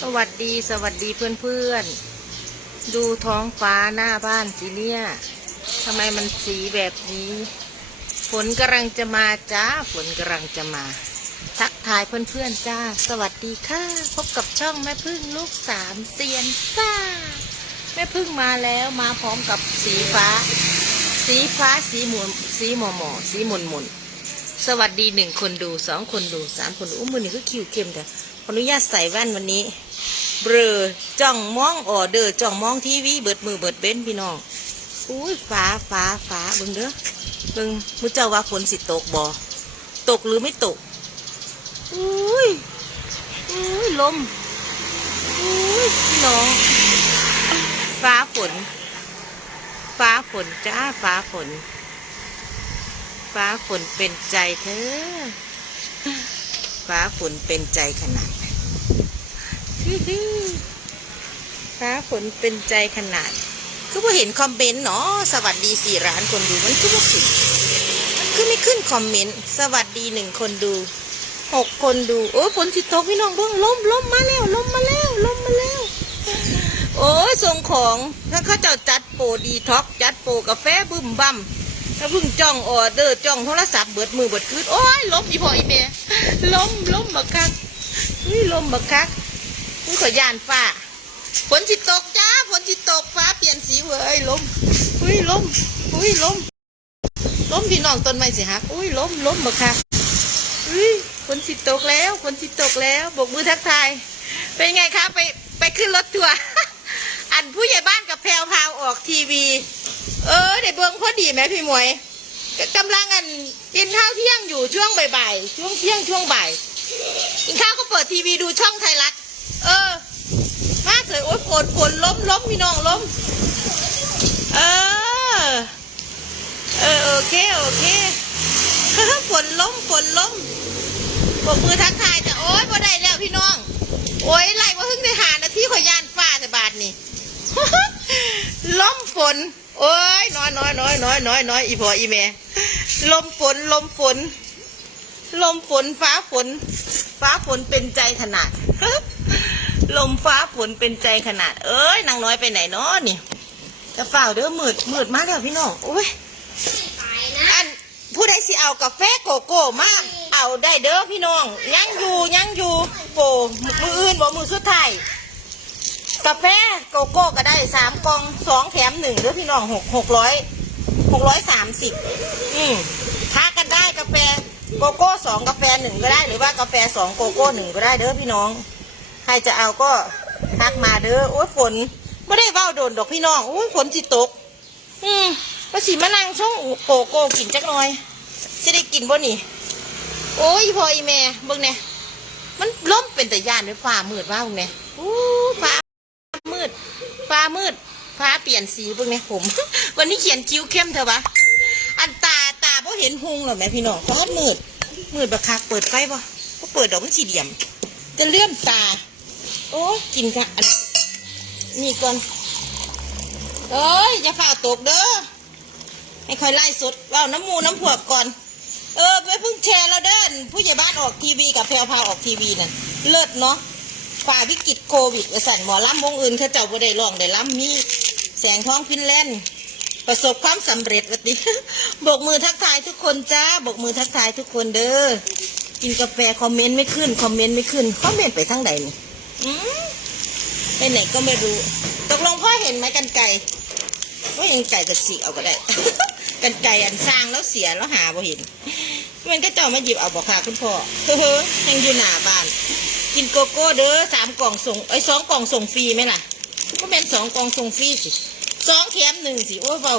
สวัสดีสวัสดีเพื่อนๆ ดูท้องฟ้าหน้าบ้านสิเนี่ยทำไมมันสีแบบนี้ ฝนกำลังจะมาจ้า ฝนกำลังจะมา ทักทายเพื่อนๆจ้า สวัสดีค่ะ พบกับช่องแม่พึ่งลูกสามเซียนซ่า แม่พึ่งมาแล้วมาพร้อมกับสีฟ้า สีฟ้าสีหมุนสีหมอหมอสีหมุนหมุนสวัสดีหนึ่งคนดูสองคนดูสามคนดูอุ้มมือนี่ก็คิวเข้มแต่ ขออนุญาตใส่แว่นวันนี้ เบลอจ้องมองออเดอร์จ้องมองทีวีเบิดมือเบิดเบ้นพี่น้องอุ้ยฟ้าฟ้าฟ้าเบิ่งเด้อเบิ่งมุเจ้าว่าฝนสิตกบ่ตกหรือไม่ตกอุ้ยอุ้ยลมอุ้ยพี่น้อง ฟ้าฝน ฟ้าฝนจ้าฟ้าฝน ฟ้าฝนเป็นใจเธอ ฟ้าฝนเป็นใจขนาดฟ้าฝนเป็นใจขนาด คือว่าเห็นคอมเมนต์เนาะสวัสดีสี่ล้านคนดูมันคือว่าขึ้นมันคือไม่ขึ้นคอมเมนต์สวัสดีหนึ่งคนดูหกคนดูโอ้ฝนสิตกพี่น้องเบิ่งล้มล้มมาแล้วล้มมาแล้วล้มมาแล้วโอ้ยส่งของถ้าเขาเจ้าจัดโปรดีท็อกจัดโปรกาแฟบึ้มบั่ม ถ้าเพิ่งจ้องออเดอร์จ้องโทรศัพท์เบิดมือเบิดคืนโอ้ยล้มอีพ่ออีเมล้มล้มบักคักนี่ล้มบักคักนี่ขอยานฟ้าฝนจิตตกจ้าฝนจิตตกฟ้าเปลี่ยนสีเว้ยล้มอุ้ยล้มอุ้ยล้มล้มพี่น้องต้นไม้สิฮักอุ้ยล้มล้มบักคักอุ้ยฝนจิตตกแล้วฝนจิตตกแล้วบกมือทักทายเป็นไงคะไปไปขึ้นรถทัวร์อันผู้ใหญ่บ้านกับแพรวพาวออกทีวี เออเดี๋ยวเบิ้งพอดีไหมพี่มวยกำลังอันกินข้าวเที่ยงอยู่ช่วงบ่ายๆช่วงเที่ยงช่วงบ่ายกินข้าวก็เปิดทีวีดูช่องไทยรัฐเออมาเสยโอ๊ยฝนฝนล้มล้มพี่น้องล้ม เออ เออโอเคโอเคฝนล้มฝนล้มปกมือทักทายแต่โอ๊ยพอได้แล้วพี่น้อง โอ๊ยไล่ว่าเพิ่งได้หานาทีขอยยานฟ้าแต่บาทนี่ล้มฝน โอ้ยน้อยน้อยน้อยน้อยน้อยน้อยอีพออีเมลมฝนลมฝน ลมฝนฟ้าฝน ฟ้าฝนเป็นใจขนาดลมฟ้าฝนเป็นใจขนาด เอ้ยนางน้อยไปไหนเนาะนี่จะฝ่าวเด้อมืดมืดมากแล้วพี่น้องโอ้ยอันผู้ใดสิเอากาแฟโกโก้มาเอาได้เด้อพี่น้องยังอยู่ยังอยู่โปมืออื่นบ่มือสุดท้าย กาแฟโกโก้ก็ได้สามกล่องสองแถมหนึ่งเด้อพี่น้องหกหกร้อยหกร้อยสามสิบอืมท้ากันได้กาแฟโกโก้สองกาแฟหนึ่งก็ได้ หรือว่ากาแฟสองโกโก้หนึ่งก็ได้เด้อพี่น้อง ใครจะเอาก็ทักมาเด้อโอ้ยฝนไม่ได้เว้าโดนดอกพี่น้องโอ้ยฝนจิตก อืมภาษีมะนางช่องโกโก้กินจักหน่อยจะได้กินบ่นี่ โอ้ยพออีแม่เบิ่งเนี่ยมันล้มเป็นแต่ยานด้วยฟ้ามืดว่าเบิ่งเนี่ยอู้ฟ้า มืดฟ้าเปลี่ยนสีเบิ่งในผม วันนี้เขียนคิ้วเข้มเถอะวะ อันตาตาเพเห็นหุงหรอแม่พี่น้องฟ้ามืด มืดบักคักเปิดไฟบ่ก็เปิดดอกมันสีเหลี่ยม จะเลื่อมตา โอ้กินค่ะอันนี่ก่อนเอ้ยอย่าฝ่าตกเด้อให้คอยไล่สดเอาน้ำมูน้ำผวกก่อน เออไปเพิ่งแชร์แล้วเด้อนผู้ใหญ่บ้านออกทีวีกับแพรวพาออกทีวีน่ะเลิศเนาะ ฝ่าวิกฤตโควิดสั่นหมอลำวงอื่นเขาเจ้าบ่ได้ร้องได้ลำมีแสงท้องฟินแลนด์ประสบความสำเร็จวะติบกมือทักทายทุกคนจ้าบกมือทักทายทุกคนเด้อกินกาแฟคอมเมนต์ไม่ขึ้นคอมเมนต์ไม่ขึ้นคอมเมนต์ไปทั้งใดนี่ไปไหนก็ไม่รู้ ตกลงพ่อเห็นไหมกันไก่ว่าเห็นไก่กับสีเอาก็ได้ กันไก่อันสร้างแล้วเสียแล้วหาบ่เห็นมันก็เจ้ามาหยิบเอาบอกค่ะคุณพ่อเฮ้อยังอยู่หน้าบ้าน กินโกโก้เด้อสามกล่องส่งไอ้สองกล่องส่งฟรีไหมล่ะ ก็เป็นสองกล่องส่งฟรีสิสองแถมหนึ่งสิโอ้เบา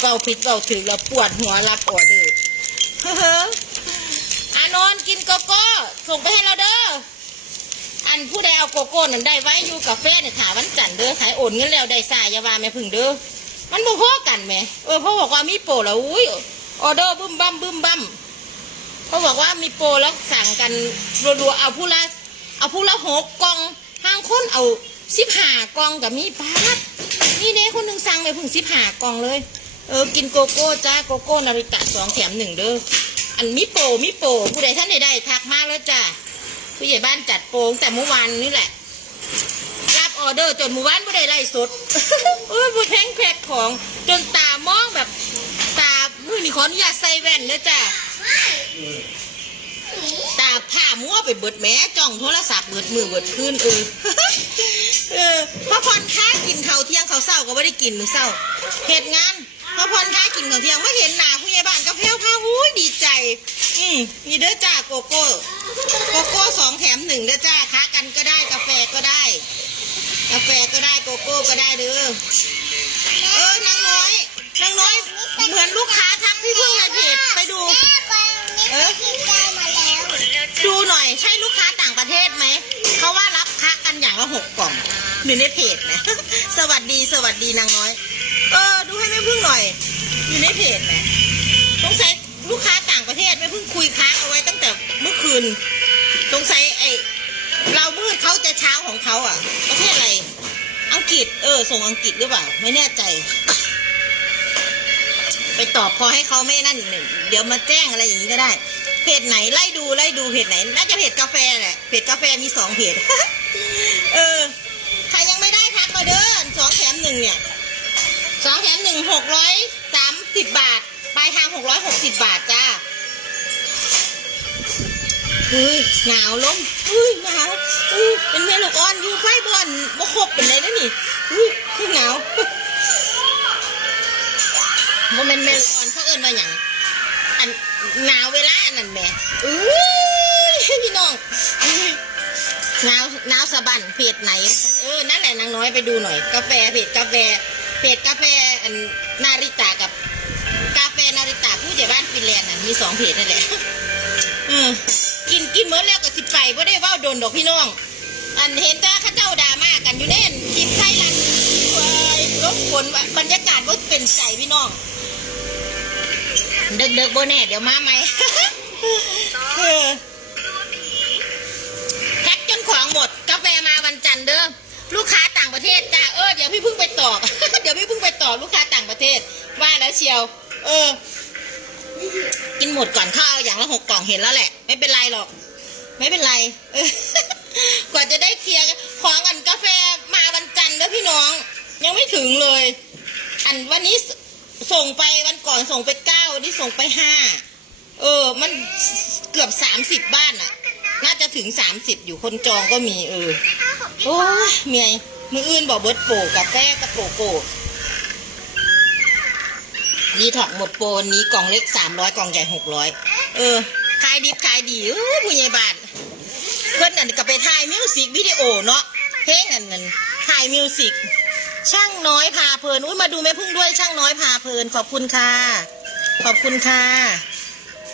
เบาผิดเบาถือแล้วปวดหัวรับออเดอร์เฮ้ออานนท์กินโกโก้ส่งไปให้เราเด้ออันผู้ใดเอาโกโก้นั่นได้ไว้อยู่กาแฟเนี่ยถาวันจันเด้อขายโอนเงินแล้วได้สายยาวาแม่พึ่งเด้อมันบ่พอกันไหมเออพ่อบอกว่ามีโปรแล้วอุ้ยออเดอร์บึ้มบั้มบึ้มบั้มเขาบอกว่ามีโปรแล้วสั่งกันรัวๆเอาผู้ละ เอาผู้ละหกกล่องทางคนเอาสิบห้ากล่องกับมีปาดนี่เด้คนหนึ่งสั่งไปพิ่งสิบห้ากล่องเลย เออกินโกโก้จ้าโกโก้นาริตะสองแถมหนึ่งเด้ออันมีโปรมีโปรผู้ใดท่านใดได้ทักมาแล้วจ้าผู้ใหญ่บ้านจัดโปรตั้งแต่เมื่อวานนี่แหละรับออเดอร์จนหมู่บ้านไม่ได้ไล่สดโอ้ยบ่แทงแพ็คของจนตามองแบบตามือนี่ขออนุญาตใส่แว่นนะจ้ะ ตาผ้ามัวไปเบิดแหม้จ้องโทรศัพท์เบิดมือเบิดคืนเออเออพอพรค้ากินข้าวเที่ยงข้าวเศร้าก็ไม่ได้กินมื้อเศร้าเหตุงานพอพรค้ากินข้าวเที่ยงไม่เห็นหน้าผู้ใหญ่บ้านก็แพ้วพาหูยดีใจ อืมนี่เด้อจ้าโกโก้โกโก้สองแถมหนึ่งเด้อจ้าค้ากันก็ได้กาแฟก็ได้ กาแฟก็ได้โกโก้ก็ได้เด้อเออนางน้อยนางน้อยเหมือนลูกค้าทักพี่พึ่งในเพจไปดู เออดูหน่อย ใช่ลูกค้าต่างประเทศไหมเขาว่ารับค้ากันอย่างละหกกล่องอยู่ในเพจนะ สวัสดีสวัสดีนางน้อย เออ ดูให้แม่พึ่งหน่อย อยู่ในเพจนะสงสัยลูกค้าต่างประเทศแม่พึ่งคุยค้างเอาไว้ตั้งแต่เมื่อคืนสงสัยไอเรามืดเขาจะเช้าของเขาอะ ประเทศอะไร อังกฤษ เออ ส่งอังกฤษหรือเปล่า ไม่แน่ใจ ไปตอบพอให้เขาไม่นั่นหนึ่งเดี๋ยวมาแจ้งอะไรอย่างนี้ก็ได้ เพจไหนไล่ดูไล่ดูเพจไหน น่าจะเพจกาแฟแหละเพจกาแฟมีสองเพจเออใครยังไม่ได้ทักมาเด้อสองแถมหนึ่งเนี่ยสองแถมหนึ่งหกร้อยสามสิบบาทปลายทางหกร้อยหกสิบบาทจ้าเฮ้ยหนาวลมเฮ้ยหนาวเฮ้ยเป็นเมลูกอ่อนอยู่ไฟบอลบ่คบเป็นไรแล้วนี่เฮ้ยหนาวโมเมนต์เมลออนเขาเอิ้นว่าอย่าง หนาวเวลานั่นแหม่อุ้ยพี่น้องหนาวหนาวสะบันเพจไหน เออ นั่นแหละนางน้อยไปดูหน่อย กาแฟเพจกาแฟเพจกาแฟอันนาริตากับ กาแฟนาริตาผู้ใหญ่บ้านฟินแลนด์น่ะมีสองเพจนั่นแหละอืมกินกินเมื่อแล้วก็สิไปเพราะได้เว่าโดนดอกพี่น้อง อันเห็นต่เข้าเจ้าดามากันอยู่เน่นคลิปไทยลันเว้ยรบกวนบรรยากาศว่าเป็นใจพี่น้อง เด็กเด็กๆโบแน่เดี๋ยวมาไหมเออแพ็คจนของหมด กาแฟมาวันจันทร์เด้อลูกค้าต่างประเทศจ้าเออเดี๋ยวพี่เพิ่งไปตอบ เดี๋ยวพี่เพิ่งไปตอบลูกค้าต่างประเทศ ว่าแล้วเชียว เออ กินหมดก่อนข้าวเอาอย่างละหกกล่องเห็นแล้วแหละ ไม่เป็นไรหรอก ไม่เป็นไรเออกว่าจะได้เคลียร์กันของอันกาแฟมาวันจันทร์แล้วพี่น้อง ยังไม่ถึงเลย อันวันนี้สส่งไปวันก่อนส่งไปเก้า วันนี้ส่งไปห้าเออ มันเกือบสามสิบบ้านอะน่าจะถึงสามสิบอยู่คนจองก็มีเออโอ้ยเมียมืออื่นบอกเบิร์ดโปกาแฟกับโปโกดีถอกหมดโปรนนี้กล่องเล็กสามร้อยกล่องใหญ่หกร้อยเออขายดิบขายดีเออผู้ใหญ่บ้านเพื่อนนั่นก็ไปถ่ายมิวสิกวิดีโอเนาะเพลงอันนั้นถ่ายมิวสิกช่างน้อยพาเพลินอุ้ยมาดูแม่พึ่งด้วยช่างน้อยพาเพลินขอบคุณค่ะ ขอบคุณค่ะ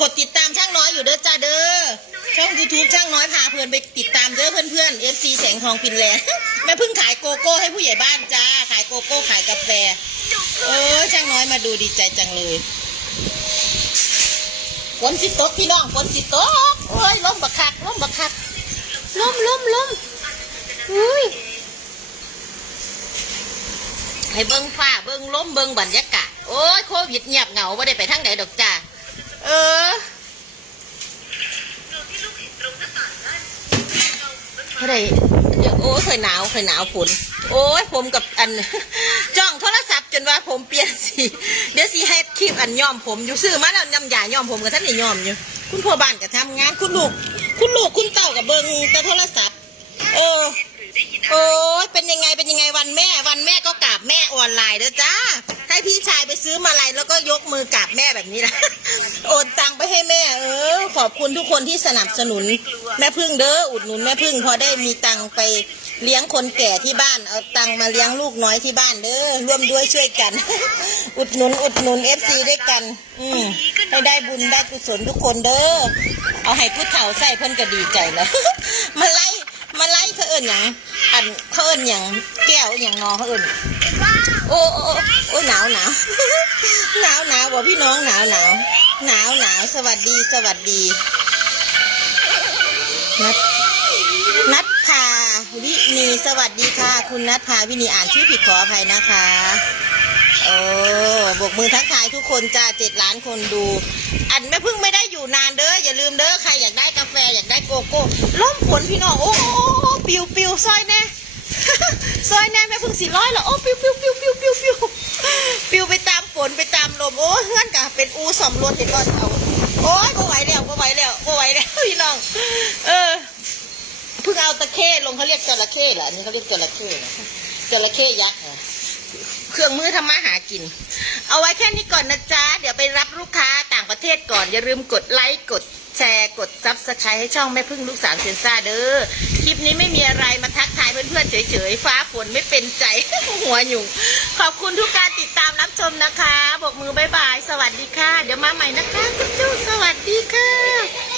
กดติดตามช่างน้อยอยู่เด้อจ้าเด้อ ช่องยูทูบช่างน้อยพาเพลินไปติดตามเด้อเพื่อนๆ FC แสงทองฟินแลนด์แม่พึ่งขายโกโก้ให้ผู้ใหญ่บ้านจ้า ขายโกโก้ขายกาแฟ เออช่างน้อยมาดูดีใจจังเลยฝนสิตกพี่น้องฝนสิตกโอ้ยล้มบักคักล้มบักคักล้มล้มล้มอุ้ยให้เบิ้งฟ้าเบิ้งล้มเบิ้งบรรยากาศ โอ้ยโควิดเงียบเหงาไม่ได้ไปทางไหนดอกจ้าเออเท่าไหรเดี๋ยวโอ้ยเคยหนาวเคยหนาวฝนโอ้ยผมกับอันจ้องโทรศัพท์จนว่าผมเปลี่ยนสีเดี๋ยวสีให้คลิปอันย้อมผมอยู่ซื้อมาแล้วยำยาย้อมผมกับท่านนี่ย้อมอยู่ คุณพ่อบ้านกับทำงานคุณลูก คุณลูกคุณเต่ากับเบิ้งแต่โทรศัพท์เออโอ้ยเป็นยังไงเป็นยังไงวันแม่ วันแม่ก็กราบแม่ออนไลน์เด้อจ้า ซื้อมาลัยแล้วก็ยกมือกราบแม่แบบนี้นะ โอนตังไปให้แม่ เออ ขอบคุณทุกคนที่สนับสนุน แม่พึ่งเด้ออุดหนุนแม่พึ่งพอได้มีตังไปเลี้ยงคนแก่ที่บ้านเอาตังมาเลี้ยงลูกน้อยที่บ้านเด้อร่วมด้วยช่วยกัน อุดหนุนอุดหนุนเอฟซีด้วยกัน อืมให้ได้บุญได้กุศลทุกคนเด้อเอาให้ผู้เฒ่าใส่เพิ่นก็ดีใจแล้วมาไล่มาไล่เขาเอิญอย่างอันเขาเอิญอย่างแก้วอย่างนอเขาเอิญโอ้ โอ้โอ้โอ้หนาวหนาวหนาวหนาวบอกพี่น้องหนาวหนาวหนาวหนาวสวัสดีสวัสดีนัดนัดพาวินีสวัสดีค่ะ คุณนัดพาวินีอ่านชื่อผิดขออภัยนะคะโอ้บกมือทักทายทุกคนจ้าเจ็ดล้านคนดู อันแม่พึ่งไม่ได้อยู่นานเด้ออย่าลืมเด้อใครอยากได้กาแฟอยากได้โกโก้ล่มฝนพี่น้องโอ้โอ้โอ้ปิวปิวซอยแน่ซอยแน่แม่พึ่งสี่ร้อยเหรอโอ้ปิวปิวปิวปิวไปตามฝนไปตามลมโอ้เฮือนกะเป็นอู สำรวจเห็นก่อนเอา โอ้ยบ่ไหวแล้วบ่ไหวแล้วบ่ไหวแล้วพี่น้อง เออ เพิ่งเอาตะเข้ลงเขาเรียกจระเข้เหรออันนี้เขาเรียกจระเข้เหรอจระเข้ยักษ์เหรอเครื่องมือทำมาหากิน เอาไว้แค่นี้ก่อนนะจ๊ะ เดี๋ยวไปรับลูกค้า ประเทศก่อน อย่าลืมกดไลค์กดแชร์กดซับสไครต์ให้ช่องแม่พึ่งลูกสาวเซยนซ่าเด้อคลิปนี้ไม่มีอะไรมาทักทายเพื่อนๆเฉยๆ ฟ้าฝนไม่เป็นใจ หัวอยู่ ขอบคุณทุกการติดตามรับชมนะคะบอกมือบายบาย สวัสดีค่ะ เดี๋ยวมาใหม่นะคะคุณจูสวัสดีค่ะ